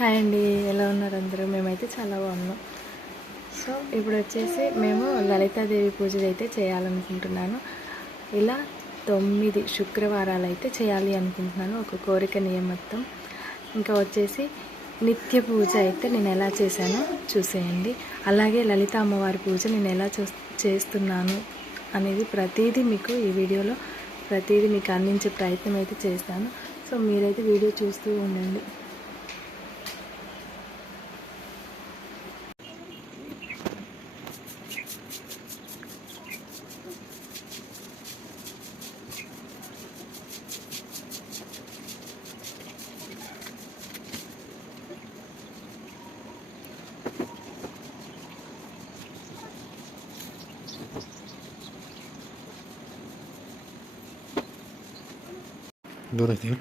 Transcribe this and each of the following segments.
Hi అండి ఎలా ఉన్నారు అందరూ? మేమైతే చాలా బాగున్నాం. సో ఇప్పుడు వచ్చేసి మేము లలితాదేవి పూజలు అయితే చేయాలనుకుంటున్నాను. ఇలా తొమ్మిది శుక్రవారాలు అయితే చేయాలి అనుకుంటున్నాను ఒక కోరిక నియమత్తం ఇంకా వచ్చేసి నిత్య పూజ అయితే నేను ఎలా చేశానో చూసేయండి. అలాగే లలిత అమ్మవారి పూజ నేను ఎలా చూ- చేస్తున్నాను అనేది ప్రతిదీ మీకు ఈ వీడియోలో ప్రతిదీ మీకు అందించే ప్రయత్నం అయితే చేస్తాను. సో మీరైతే వీడియో చూస్తూ ఉండండి. Doğru diyor.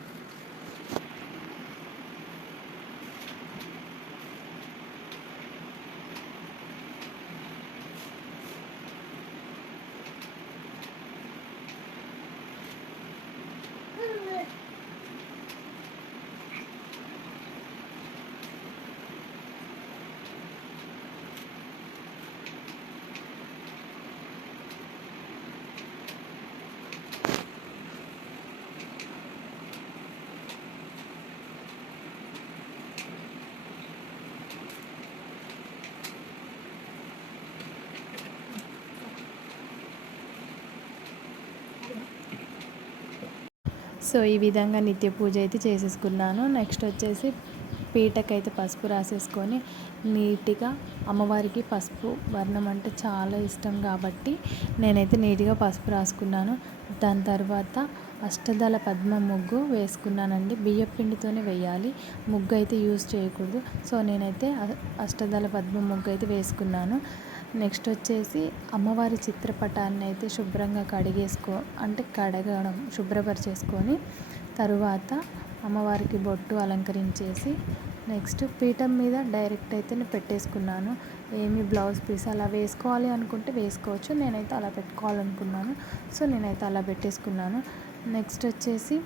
సో ఈ విధంగా నిత్య పూజ అయితే చేసేసుకున్నాను. నెక్స్ట్ వచ్చేసి పీటకైతే పసుపు రాసేసుకొని నీట్గా అమ్మవారికి పసుపు వర్ణం అంటే చాలా ఇష్టం కాబట్టి నేనైతే నీట్గా పసుపు రాసుకున్నాను. దాని తర్వాత అష్టదళ పద్మ ముగ్గు వేసుకున్నానండి. బియ్యం పిండితోనే వేయాలి. ముగ్గు అయితే యూజ్ చేయకూడదు. సో నేనైతే అష్టదళ పద్మ ముగ్గు అయితే వేసుకున్నాను. నెక్స్ట్ వచ్చేసి అమ్మవారి చిత్రపటాన్ని అయితే శుభ్రంగా కడిగేసుకో అంటే కడగడం శుభ్రపరిచేసుకొని తరువాత అమ్మవారికి బొట్టు అలంకరించేసి నెక్స్ట్ పీఠం మీద డైరెక్ట్ అయితే నేను పెట్టేసుకున్నాను. ఏమి బ్లౌజ్ పీస్ అలా వేసుకోవాలి అనుకుంటే వేసుకోవచ్చు. నేనైతే అలా పెట్టుకోవాలనుకున్నాను. సో నేనైతే అలా పెట్టేసుకున్నాను. నెక్స్ట్ వచ్చేసి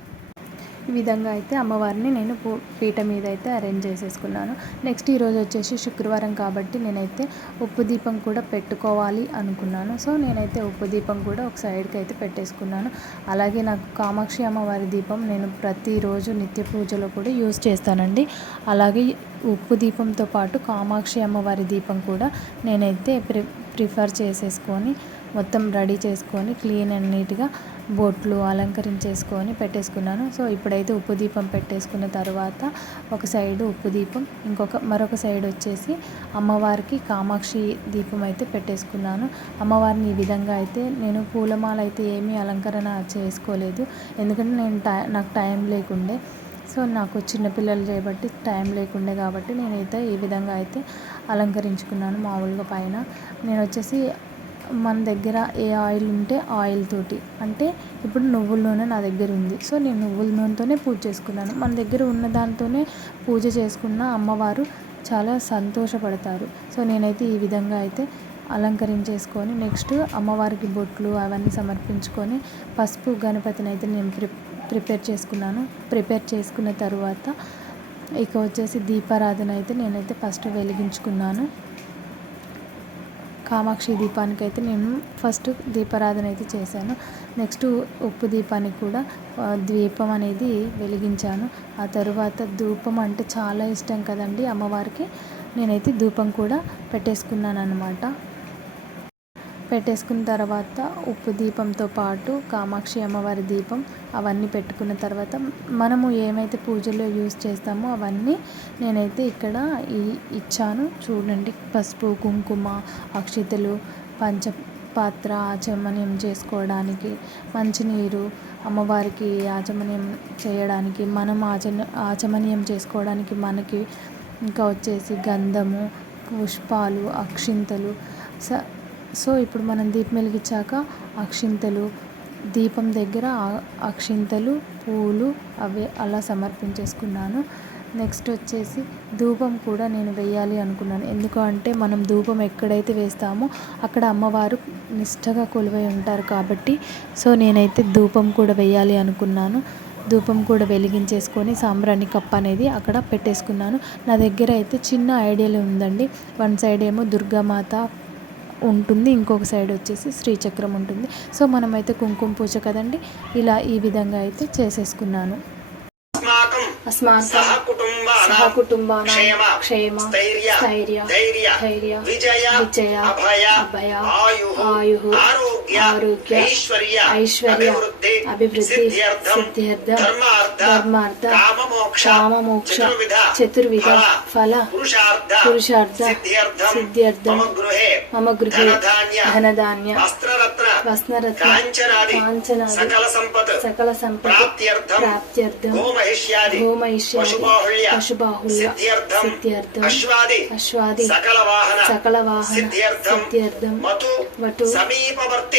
ఈ విధంగా అయితే అమ్మవారిని నేను పూ- పీట మీద అయితే అరేంజ్ చేసేసుకున్నాను. నెక్స్ట్ ఈరోజు వచ్చేసి శుక్రవారం కాబట్టి నేనైతే ఉప్పు దీపం కూడా పెట్టుకోవాలి అనుకున్నాను. సో నేనైతే ఉప్పు దీపం కూడా ఒక సైడ్కి అయితే పెట్టేసుకున్నాను. అలాగే నాకు కామాక్షి అమ్మవారి దీపం నేను ప్రతిరోజు నిత్య పూజలో కూడా యూజ్ చేస్తానండి. అలాగే ఉప్పు దీపంతో పాటు కామాక్షి అమ్మవారి దీపం కూడా నేనైతే ప్రి ప్రిఫర్ చేసేసుకొని మొత్తం రెడీ చేసుకొని క్లీన్ అండ్ నీట్గా బొట్లు అలంకరించేసుకొని పెట్టేసుకున్నాను. సో ఇప్పుడైతే ఉప్పు దీపం పెట్టేసుకున్న తర్వాత ఒక సైడ్ ఉప్పు దీపం ఇంకొక మరొక సైడ్ వచ్చేసి అమ్మవారికి కామాక్షి దీపం అయితే పెట్టేసుకున్నాను. అమ్మవారిని ఈ విధంగా అయితే నేను పూలమాల అయితే ఏమీ అలంకరణ చేసుకోలేదు. ఎందుకంటే నేను టై నాకు టైం లేకుండే. సో నాకు చిన్నపిల్లలు చేయబట్టి టైం లేకుండే కాబట్టి నేనైతే ఈ విధంగా అయితే అలంకరించుకున్నాను మామూలుగా పైన. నేను వచ్చేసి మన దగ్గర ఏ ఆయిల్ ఉంటే ఆయిల్ తోటి. అంటే ఇప్పుడు నువ్వుల నూనె నా దగ్గర ఉంది. సో నేను నువ్వుల నూనెతోనే పూజ చేసుకున్నాను. మన దగ్గర ఉన్న దానితోనే పూజ చేసుకున్న అమ్మవారు చాలా సంతోషపడతారు. సో నేనైతే ఈ విధంగా అయితే అలంకరించేసుకొని నెక్స్ట్ అమ్మవారికి బొట్లు అవన్నీ సమర్పించుకొని పసుపు గణపతిని అయితే నేను ప్రి ప్రిపేర్ చేసుకున్నాను. ప్రిపేర్ చేసుకున్న తర్వాత ఇక వచ్చేసి దీపారాధన అయితే నేనైతే ఫస్ట్ వెలిగించుకున్నాను. కామాక్షి దీపానికి అయితే నేను ఫస్ట్ దీపారాధన అయితే చేశాను. నెక్స్ట్ ఉప్పు దీపానికి కూడా ద్వీపం అనేది వెలిగించాను. ఆ తరువాత ధూపం అంటే చాలా ఇష్టం కదండి అమ్మవారికి. నేనైతే ధూపం కూడా పెట్టేసుకున్నాను అనమాట పెట్టేసుకున్న తర్వాత ఉప్పు దీపంతో పాటు కామాక్షి అమ్మవారి దీపం అవన్నీ పెట్టుకున్న తర్వాత మనము ఏమైతే పూజలో యూజ్ చేస్తామో అవన్నీ నేనైతే ఇక్కడ ఈ ఇచ్చాను. చూడండి పసుపు కుంకుమ అక్షితలు పంచ పాత్ర ఆచమనీయం చేసుకోవడానికి మంచినీరు అమ్మవారికి ఆచమనీయం చేయడానికి మనం ఆచన ఆచమనీయం చేసుకోవడానికి మనకి ఇంకా వచ్చేసి గంధము పుష్పాలు అక్షింతలు స సో ఇప్పుడు మనం దీపం వెలిగించాక అక్షింతలు దీపం దగ్గర అక్షింతలు పూలు అవి అలా సమర్పించేసుకున్నాను. నెక్స్ట్ వచ్చేసి ధూపం కూడా నేను వేయాలి అనుకున్నాను. ఎందుకు అంటే మనం ధూపం ఎక్కడైతే వేస్తామో అక్కడ అమ్మవారు నిష్టగా కొలువై ఉంటారు కాబట్టి సో నేనైతే ధూపం కూడా వేయాలి అనుకున్నాను. ధూపం కూడా వెలిగించేసుకొని సాంబ్రాణి కప్ అనేది అక్కడ పెట్టేసుకున్నాను. నా దగ్గర అయితే చిన్న ఐడియాలు ఉందండి. వన్ సైడ్ ఏమో దుర్గామాత ఉంటుంది. ఇంకొక సైడ్ వచ్చేసి శ్రీచక్రం ఉంటుంది. సో మనమైతే కుంకుమ పూజ కదండి ఇలా ఈ విధంగా అయితే చేసేసుకున్నాను. అస్మాకం సహ కుటుంబాన క్షేమ స్థైర్య ధైర్య విజయ అభయ ఆయు ఆరోగ్య ఐశ్వర్య అభివృద్ధి సిద్ధ్యర్థ ధర్మార్థ కామమోక్ష చతుర్విధ ఫల పురుషార్థ సిద్ధ్యర్థం మమ గృహే ధనధాన్య వస్త్రరత్న కాంచన సకల సంపద ప్రాప్త్యర్థం గోమహిష్యాది పశుబాహుల్య సిద్ధ్యర్థం అశ్వాది సకల వాహన సిద్ధ్యర్థం వటు సమీపవర్తి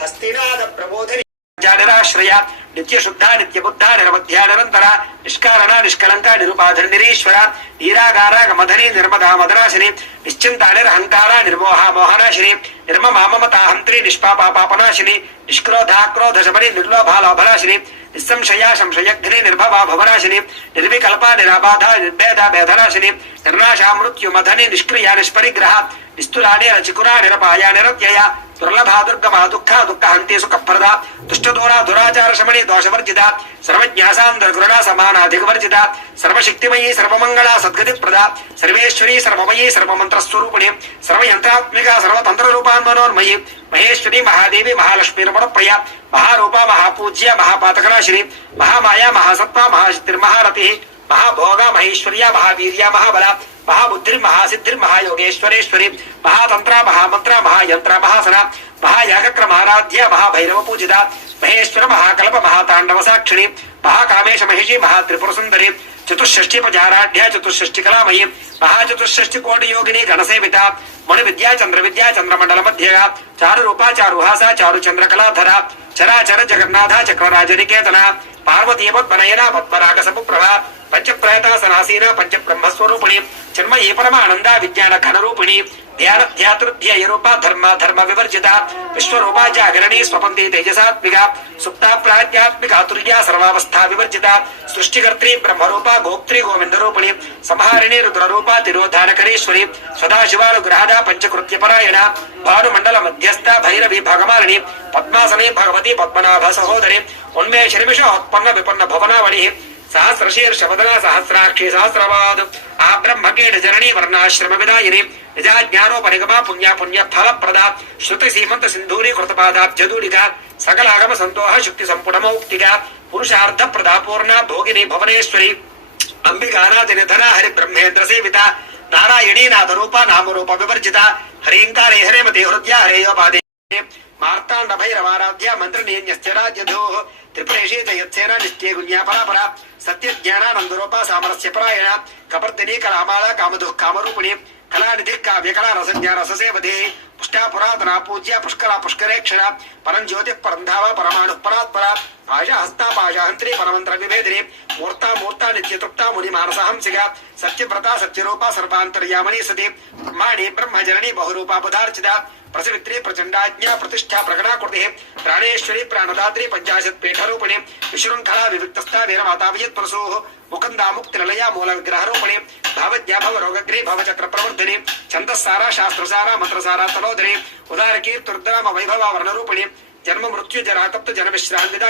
హస్తినాద ప్రబోధని జాడరాశ్రయ నిత్య శుద్ధ నిత్య బుద్ధ నిరవధ్య నిరంతర నిష్కారణ నిష్కలంక నిరుపాధర నిరీశ్వర నీరాగార గమధని నిర్మదా మదనాశిని నిశ్చింత నిరహంకార నిర్మోహ మోహనాశిని నిర్మమామమతాహంత్రి నిష్పాపాపాపనాశిని నిష్క్రోధాక్రోధ శబరి నిర్లోభాలోభనాశిని నిస్సంశయ సంశయగ్ని నిర్భవా భవనాశిని నిర్వికల్ప నిరాబాధ నిర్భేద భేదనాశిని నిర్నాశ మృత్యు మధని నిష్క్రియ నిష్పరిగ్రహ నిస్తులాని రచికురా నిరపాయ నిరత్యయ దుర్లభా దుర్గమా దుఃఖ దుఃఖ హంతి సుఖప్రద దుష్టదూర దురాచార శమణి దోషవర్జిత సర్వజ్ఞాసాంధ్రగుణ సమానాధికవర్జిత సర్వశక్తిమయీ సర్వమంగళ సద్గతి ప్రద సర్వేశ్వరీ సర్వమయీ సర్వమంత్రస్వరూపిణి సర్వయంత్రాత్మిక సర్వతంత్ర రూపాన్మనోన్మయీ మహేశ్వరి మహాదేవి మహాలక్ష్మీ రమణ ప్రియ మహారూప మహాపూజ్య మహాపాతకనాశిని మహామాయా మహాసత్వ మహాశక్తిర్మహారతి महाभोगा महेश्वरिया, महावीरिया, महाबला महाबुद्धि महासिद्धि महायोगेश्वरेश्वरी महातंत्र महामंत्र महायंत्र महासना महायागक्रमाराध्य महाभैरव पूजिता महेश्वर, महाकल्प महातांडव साक्षिणी महाकामेश महिषी महात्रिपुर सुंदरी चतुष्षष्टि पजाराढ़ चतुष्षष्टि कलामयी महाचतुष्षष्टि कोटि योगिनी गणसेविता मणि विद्या चंद्र विद्या चंद्र मंडल मध्यया चारु रूपा चारुहासा चारु चंद्र कलाधरा चराचर जगन्नाथ चक्रराज निकेतना पार्वती पद्मनयना पद्मराग समुप्रभा పంచప్రయతాసనాసీన పంచ బ్రహ్మస్వరూపిణి చిన్మయీ పరమానంద విజ్ఞాన ఘనరూపిణి. ధ్యాన ధ్యాతృధ్యేయ రూప ధర్మ ధర్మ వివర్జిత. విశ్వరూప జాగరణి స్వపంతి తేజసాత్మిక. సుప్త ప్రాజ్ఞాత్మిక తుల్య సర్వావస్థా వివర్జిత. సృష్టికర్త్రి బ్రహ్మరూప గోప్త్రి గోవింద రూపిణి సంహారిణి రుద్రరూప తిరోధానకరీశ్వరి. సదాశివానుగ్రహద పంచకృత్య పరాయణ భానుమండల మధ్యస్థ భైరవి భగమాలిని. పద్మాసనే భగవతి పద్మనాభ సహోదరి. ఉన్మే శర్మిష ఉత్పన్న విపన్న భవనావళి. సహస్రశీర్షవదన సహస్రాక్షి సహస్రవాద్. ఆ బ్రహ్మకేట జననీ వర్ణాశ్రమ విదాయిని నిజా జ్ఞానోపరిగమ పుణ్య పుణ్య ఫలప్రద శృతి సీమంత సింధూరి కృతపాదాబ్జదూడిక సకలాగమ సంతోహ శుక్తి సంపుటమౌక్తిక పురుషార్థ ప్రదాపూర్ణ భోగిని భువనేశ్వరి. అంబికానాథ నిధన హరి బ్రహ్మేంద్ర సేవిత. నారాయణీ నాథరూప నామరూప వివర్జిత. హరీంకారే హరేమతి హృదయ హరేయోపాదే మార్తాండ భైరవారాధ్య మంత్రనేన్యశ్చరాజ్యధో త్రిపురేషీ జయత్సేన నిత్యే గుణ్యాపరాపర సత్య జ్ఞానానందరూప సామరస్య పరాయణ కపర్దిని కళామాల కామధు కామరూపిణి. कलानिधिर्काव्यकला रसज्ञा रससेवधेः पुष्ट्या पुरातना पूज्या पुष्करा पुष्करेक्षरा परं ज्योतिः परन्धाव परमाणुः परात्परा। पाशा हस्ता पाशा हन्त्री परमन्त्रविभेदिनी मूर्ता मूर्ता नित्यतृप्ता मुनिमानसहंसिका सत्यव्रता सत्यरूपा सर्वान्तर्यामणी सती। ब्रह्माणि ब्रह्मजननी बहुरूपा बुधार्चिता। प्रसवित्री प्रचंडाज्ञा प्रतिष्ठा प्रकटाकृति प्राणेश्वरी प्राणदात्री पंचाशत पेठरूपिणी। विशृंखला विविक्तस्था मुकंदा मुक्ति नलया मूल विग्रह रूपणे भवद्याभव रोगग्रे भवचक्र प्रवर्धने छंदसारा शास्त्रसारा, मंत्रसारा तलोधने उदार कीर्तुर्दाम वैभव वर्ण रूपणे जन्म मृत्यु जरा तप्त जन विश्रांतिदा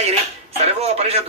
सर्वोपनिषद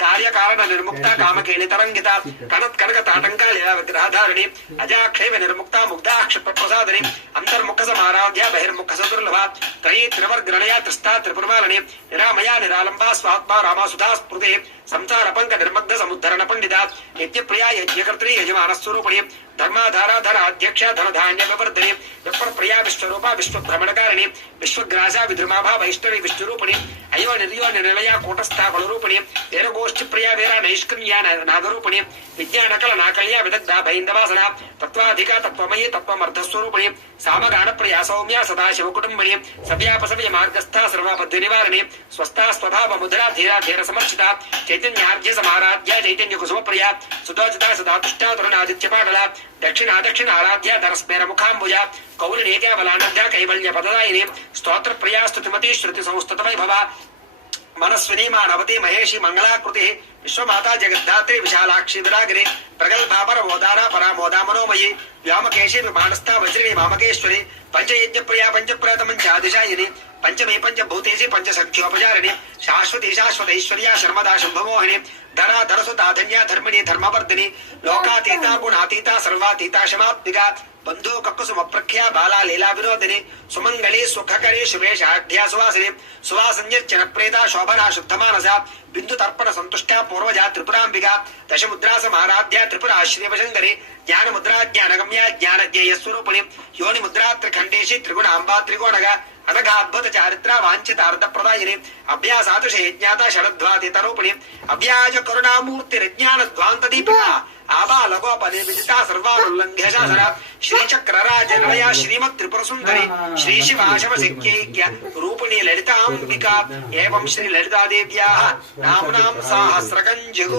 కార్యకారణ నిర్ముక్త కామకేళి తరంగిత కనత్ కనక తాటంకా లీలా విగ్రహధారిణి అజాక్షేమ నిర్ముక్త ముగ్ధా క్షిప్ర ప్రసాదిని అంతర్ముఖ సమారాధ్య బహిర్ముఖ సదుర్లభ త్రయీ త్రివర్గ్రణయ త్రిస్థా త్రిపురమాలని. నిరామయ నిరాలంబా స్వాత్మ రామా సుధా స్మృతి. సంసార పంక నిర్మగ్న సముద్ధరణ పండిత. నిత్యప్రియ యజ్ఞకర్త్రి యజమాన స్వరూపిణి. धर्माधाराधर अध्यक्ष धर धान्य विवर्धने विप्र प्रिया विश्वरूपा विश्व भ्रमणकारिणी विश्वग्रासा विद्रुमाभा वैष्णवी विश्वरूपिणी अयो निर्यो निर्णया कूटस्था बलरूपिणी वेरगोष्ठी प्रिया वेरा नैष्क्रिया नागरूपिणी, विज्ञानकल नाकल्या विदग्धा भैंदवासना, तत्वाधिका तत्वमयी तत्वमर्धस्वरूपिणी, सामगान प्रिया सौम्या सदा शिवकुटुंबिणी सव्यापसव्य मार्गस्था सर्वापद्य निवारिणी स्वस्था स्वभाव मुद्रा धीरा धीर समर्चिता, चैतन्यार्घ्य समाराध्या चैतन्य कुसुम प्रिया सुदोचिता सदा तुष्टा तरुणादित्य पाटला दक्षिण दक्षिण आराध्य धरस्मेर मुखाम्बुजा, कौलिनेत्या बलानद्या कैबल्य पददायिनी स्तोत्र प्रिया स्तुतिमती श्रुति संस्तुतमय वैभव मनस्विनी मानवती महेशी मंगलाकृति, विश्वमाता जगद्धात्री विशालाक्षी विरागिरी प्रगल्भापर मोदारा परा मोदा मनोमयी व्योमकेशी विमानस्था वज्रिणी वामकेश्वरी पंचयज्ञ प्रिया पंचप्रतमं चादिशायिनी पंचमे पंचभूतेशे पंचसख्योपचारिणे शाश्वते शाश्वतैश्वर्या शर्मदा शुभमोहिने धरा धरसु धन्या धर्मिणे धर्मवर्धिनी। लोकातीता गुणातीता सर्वातीता शमात्मिका बंधु कक्कुसुम प्रख्या बाला लीला विनोदिने सुमंगले सुखकरे शुभे शाढ़्या सुवासिने। प्रेता शोभना शुद्धमानसा। बिंदु तर्पण संतुष्टा पूर्वजा त्रिपुरांबिका दशमुद्रा समाराध्या त्रिपुरा श्रीवशंकरे ज्ञान मुद्रा ज्ञानगम्या ज्ञानज्ञेय स्वरूपिणी योनि मुद्रा त्रिखंडेशी त्रिगुणांबा त्रिगुणगा। अनघाद्भुत चारित्रा वांछित अर्ध प्रदायिनी अभ्यास आतुषे ज्ञात शरद्वाति तरूपिणी अभ्याज करुणामूर्ति रज्ञान द्वांत दीपिका आबा लघो पदे विजिता सर्वानुल्लंघ्य शासरा श्री चक्र राज श्रीमत् त्रिपुर सुंदरी श्री शिव आशव सिक्कैक्य रूपिणी ललिता अंबिका एवं श्री ललिता देव्याः नाम नाम सहस्रकंजुः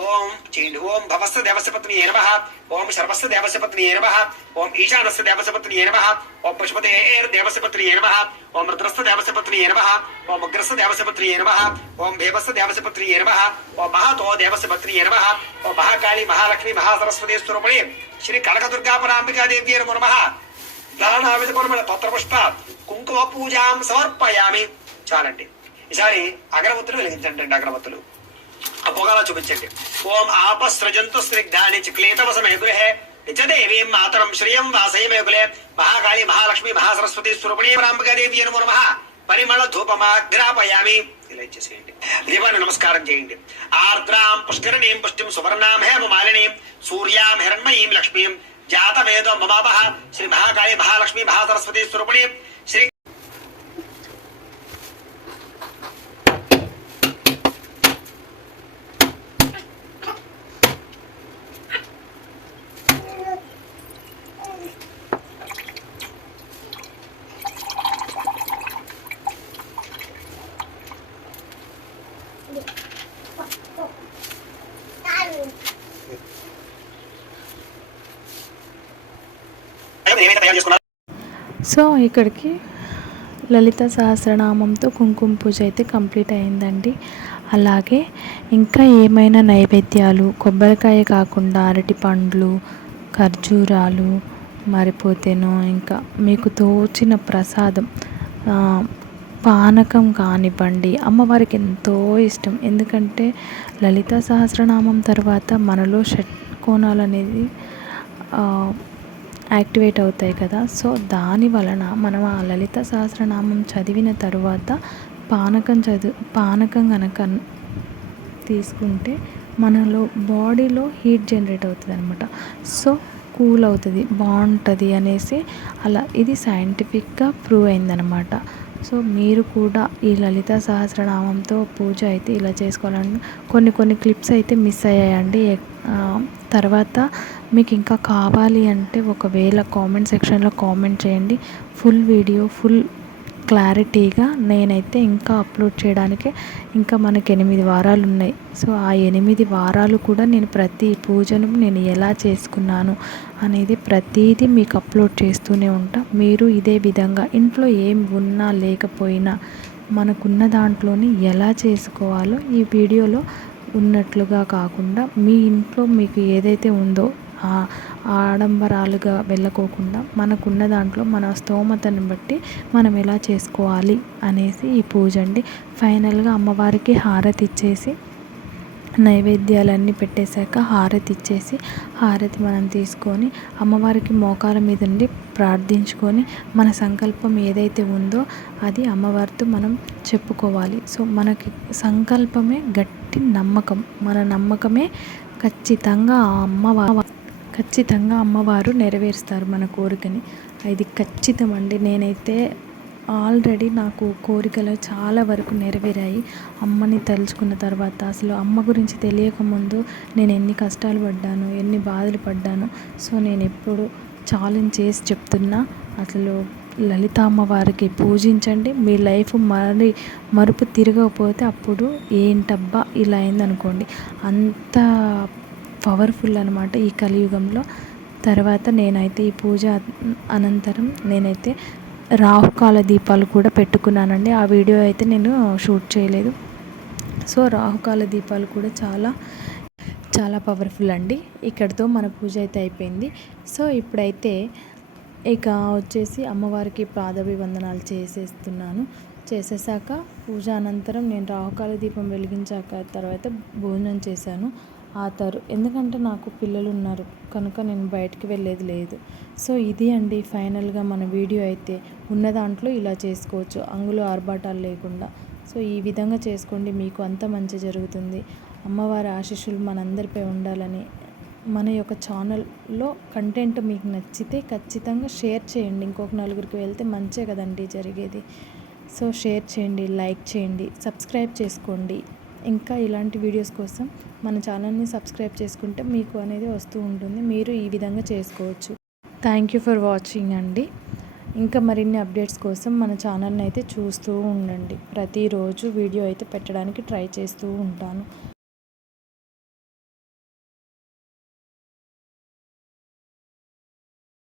ఓం చేయండి ఓం భవస్య దేవస్యపత్ని ఏ నమ. ఓం శర్వస్య దేవస్యపత్ని ఏ నమ. ఓం ఈశానస్య దేవస్యపత్ని ఏ నమ. ఓం పశుపతే దేవస్యపత్ని ఏ నమ. ఓం రుద్రస్య దేవస్యపత్ని ఏ నమ. ఓం ఉగ్రస్య దేవస్యపత్ని ఏ నమ. ఓం భేవస్య దేవస్యపత్ని ఏ నమ. ఓం మహాతో దేవస్యపత్ని ఏ నమ. ఓం మహాకాళి మహాలక్ష్మి మహాసరస్వతి స్వరూపణి శ్రీ కనకదుర్గా పరాంబికా దేవ్యే నమో నమః. దానావిధ పత్రపుష్ప కుంకుమ పూజాం సమర్పయామి. చాలండి. ఈసారి అగరవత్తులు వెలిగించండి అగరవత్తులు పొగలా చూపించండి ఓం ఆపసృజంతు స్నిగ్ధాని చిక్లేతవసమే గృహే నిత్యదేవీం మాతరం శ్రియం వాసయమే కులే మహాకాళి మహాలక్ష్మి మహాసరస్వతి స్వరూపిణీ రాంబికాదేవి నమో నమః పరిమళ ధూపమాగ్రాపయామి ఇలా ఇచ్చేసేయండి దీపాన్ని నమస్కారం చేయండి ఆర్ద్రాం పుష్కరణీం పుష్టిం సువర్ణాం హేమ మాలినీం సూర్యాం హిరణ్మయీం లక్ష్మీం జాతవేదో మమాపహ శ్రీ మహాకాళి మహాలక్ష్మి మహాసరస్వతి స్వరూపిణీ శ్రీ ఏమైతే తయారు చేసుకున్నారు సో ఇక్కడికి లలిత సహస్రనామంతో కుంకుమ పూజ అయితే కంప్లీట్ అయిందండి. అలాగే ఇంకా ఏమైనా నైవేద్యాలు? కొబ్బరికాయ కాకుండా అరటి పండ్లు ఖర్జూరాలు మరిపోతేనో ఇంకా మీకు తోచిన ప్రసాదం పానకం కానివ్వండి. అమ్మవారికి ఎంతో ఇష్టం. ఎందుకంటే లలిత సహస్రనామం తర్వాత మనలో షట్ కోణాలు అనేది యాక్టివేట్ అవుతాయి కదా. సో దాని వలన మనం ఆ లలిత సహస్రనామం చదివిన తరువాత పానకం చదువు పానకం కనుక తీసుకుంటే మనలో బాడీలో హీట్ జనరేట్ అవుతుంది అనమాట సో కూల్ అవుతుంది బాగుంటుంది అనేసి అలా ఇది సైంటిఫిక్గా ప్రూవ్ అయిందనమాట సో మీరు కూడా ఈ లలిత సహస్రనామంతో పూజ అయితే ఇలా చేసుకోవాలని కొన్ని కొన్ని క్లిప్స్ అయితే మిస్ అయ్యాయండి. తర్వాత మీకు ఇంకా కావాలి అంటే ఒకవేళ కామెంట్ సెక్షన్లో కామెంట్ చేయండి. ఫుల్ వీడియో ఫుల్ క్లారిటీగా నేనైతే ఇంకా అప్లోడ్ చేయడానికి ఇంకా మనకి ఎనిమిది వారాలు ఉన్నాయి. సో ఆ ఎనిమిది వారాలు కూడా నేను ప్రతి పూజను నేను ఎలా చేసుకున్నాను అనేది ప్రతిదీ మీకు అప్లోడ్ చేస్తూనే ఉంటా. మీరు ఇదే విధంగా ఇంట్లో ఏం ఉన్నా లేకపోయినా మనకున్న దాంట్లోని ఎలా చేసుకోవాలో ఈ వీడియోలో ఉన్నట్లుగా కాకుండా మీ ఇంట్లో మీకు ఏదైతే ఉందో ఆడంబరాలుగా వెళ్ళకోకుండా మనకున్న దాంట్లో మన స్తోమతను బట్టి మనం ఎలా చేసుకోవాలి అనేసి ఈ పూజ అండి. ఫైనల్గా అమ్మవారికి హారతి ఇచ్చేసి నైవేద్యాలన్నీ పెట్టేశాక హారతి ఇచ్చేసి హారతి మనం తీసుకొని అమ్మవారికి మోకాల మీద ఉండి ప్రార్థించుకొని మన సంకల్పం ఏదైతే ఉందో అది అమ్మవారితో మనం చెప్పుకోవాలి. సో మనకి సంకల్పమే గట్టి నమ్మకం. మన నమ్మకమే ఖచ్చితంగా ఆ అమ్మవారి ఖచ్చితంగా అమ్మవారు నెరవేరుస్తారు మన కోరికని. ఇది ఖచ్చితం అండి నేనైతే ఆల్రెడీ నాకు కోరికలు చాలా వరకు నెరవేరాయి. అమ్మని తలుచుకున్న తర్వాత అసలు అమ్మ గురించి తెలియకముందు నేను ఎన్ని కష్టాలు పడ్డాను ఎన్ని బాధలు పడ్డాను. సో నేను ఎప్పుడు ఛాలెంజ్ చేసి చెప్తున్నా అసలు లలిత అమ్మవారికి పూజించండి. మీ లైఫ్ మరి మరుపు తిరగకపోతే అప్పుడు ఏంటబ్బా ఇలా అయిందనుకోండి. అంత పవర్ఫుల్ అనమాట ఈ కలియుగంలో. తర్వాత నేనైతే ఈ పూజ అనంతరం నేనైతే రాహుకాల దీపాలు కూడా పెట్టుకున్నానండి. ఆ వీడియో అయితే నేను షూట్ చేయలేదు. సో రాహుకాల దీపాలు కూడా చాలా చాలా పవర్ఫుల్ అండి. ఇక్కడితో మన పూజ అయితే అయిపోయింది. సో ఇప్పుడైతే ఇక వచ్చేసి అమ్మవారికి పాదాభివందనాలు చేసేస్తున్నాను. చేసేసాక పూజ అనంతరం నేను రాహుకాల దీపం వెలిగించాక తర్వాత భోజనం చేశాను. ఆతారు. ఎందుకంటే నాకు పిల్లలు ఉన్నారు కనుక నేను బయటికి వెళ్ళేది లేదు. సో ఇది అండి ఫైనల్గా మన వీడియో అయితే. ఉన్న దాంట్లో ఇలా చేసుకోవచ్చు. అంగులు ఆర్భాటాలు లేకుండా. సో ఈ విధంగా చేసుకోండి. మీకు అంత మంచి జరుగుతుంది. అమ్మవారి ఆశీస్సులు మనందరిపై ఉండాలని మన యొక్క ఛానల్లో కంటెంట్ మీకు నచ్చితే ఖచ్చితంగా షేర్ చేయండి. ఇంకొక నలుగురికి వెళ్తే మంచే కదండి జరిగేది. సో షేర్ చేయండి లైక్ చేయండి సబ్స్క్రైబ్ చేసుకోండి. ఇంకా ఇలాంటి వీడియోస్ కోసం మన ఛానల్ని సబ్స్క్రైబ్ చేసుకుంటే మీకు అనేది వస్తూ ఉంటుంది. మీరు ఈ విధంగా చేసుకోవచ్చు. థ్యాంక్ యూ ఫర్ వాచింగ్ అండి. ఇంకా మరిన్ని అప్డేట్స్ కోసం మన ఛానల్ని అయితే చూస్తూ ఉండండి. ప్రతిరోజు వీడియో అయితే పెట్టడానికి ట్రై చేస్తూ ఉంటాను.